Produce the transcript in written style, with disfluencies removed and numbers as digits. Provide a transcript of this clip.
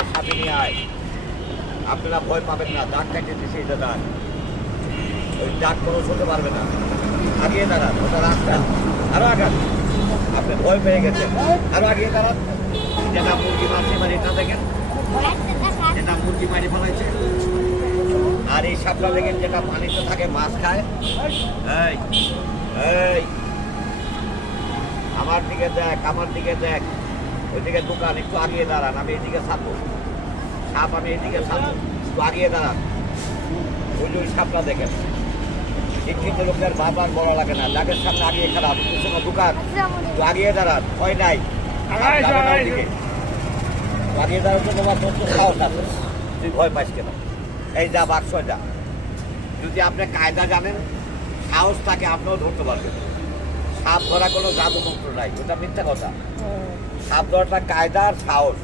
আয়, সাথে নিয়ে আয়। আপনারা ভয় পাবেন না, দাগ কাটিয়ে দিচ্ছে এটা দাগ। ওই দাগ কোনো চলতে পারবে না। আগিয়ে দাঁড়ান, ওটা রাস্তা। আরো আগান। আপনি ভয় পেয়ে গেছেন, আরো আগিয়ে দাঁড়ান। যেটা মুরগি মারছে এবার এটা দেখেন, যেটা মুরগি মারি ফেলাইছে। আর এই সাপটা দেখেন যেটা পানিতে থাকে, মাছ খায়। এই এই আমার দিকে দেখ, আমার দিকে দেখ। ওইদিকে দোকান, একটু আগিয়ে দাঁড়ান। আমি এইদিকে ছাপবো সাপ, আমি এইদিকে ছাপবো, একটু আগিয়ে দাঁড়ান। ওই যে ওই সাপটা দেখেন। শিক্ষিত লোকের বাবার বড় লাগে না, দাগের সামনে আগিয়ে খারাপ, পিছনে দোকান, একটু আগিয়ে দাঁড়ান। ভয় নাই, ওইদিকে আগিয়ে দাঁড়ার জন্য তোমার তোর তো সাহস আছে, তুই ভয় পাইস কেন? এই যা বাক্সটা, যদি আপনি কায়দা জানেন, সাহস থাকে, আপনিও ধরতে পারবেন। সাপ ধরা কোনো জাদু মন্ত্র নাই, ওটা মিথ্যা কথা। সাপ ধরাটা কায়দা আর সাহস।